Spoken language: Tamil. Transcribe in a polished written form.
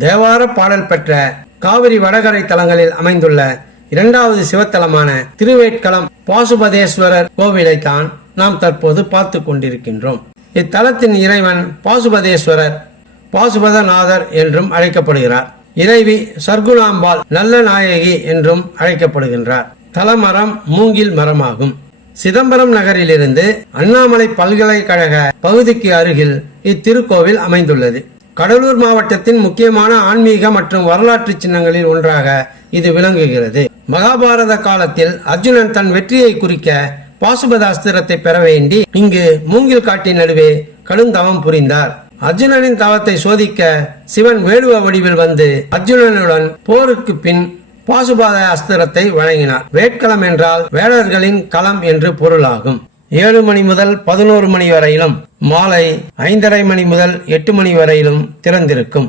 தேவார பாடல் பெற்ற காவிரி வடகரை தலங்களில் அமைந்துள்ள இரண்டாவது சிவத்தலமான திருவேட்களம் பாசுபதேஸ்வரர் கோவிலை தான் நாம் தற்போது பார்த்து கொண்டிருக்கின்றோம். இத்தலத்தின் இறைவன் பாசுபதேஸ்வரர், பாசுபதநாதர் என்றும் அழைக்கப்படுகிறார். இறைவி சர்க்குணாம்பாள் நல்ல நாயகி என்றும் அழைக்கப்படுகின்றார். தலமரம் மூங்கில் மரமாகும். சிதம்பரம் நகரிலிருந்து அண்ணாமலை பல்கலைக்கழக பகுதிக்கு அருகில் இத்திருக்கோவில் அமைந்துள்ளது. கடலூர் மாவட்டத்தின் முக்கியமான ஆன்மீக மற்றும் வரலாற்று சின்னங்களில் ஒன்றாக இது விளங்குகிறது. மகாபாரத காலத்தில் அர்ஜுனன் தன் வெற்றியை குறிக்க பாசுபத அஸ்திரத்தை பெற வேண்டி இங்கு மூங்கில் காட்டின் நடுவே கடுந்தவம் புரிந்தார். அர்ஜுனனின் தவத்தை சோதிக்க சிவன் வேடுவ வடிவில் வந்து அர்ஜுனனுடன் போருக்கு பின் பாசுபத அஸ்திரத்தை வழங்கினார். வேட்களம் என்றால் வேடர்களின் களம் என்று பொருளாகும். 7 மணி முதல் 11 மணி வரையிலும், மாலை 5:30 மணி முதல் 8 மணி வரையிலும் திறந்திருக்கும்.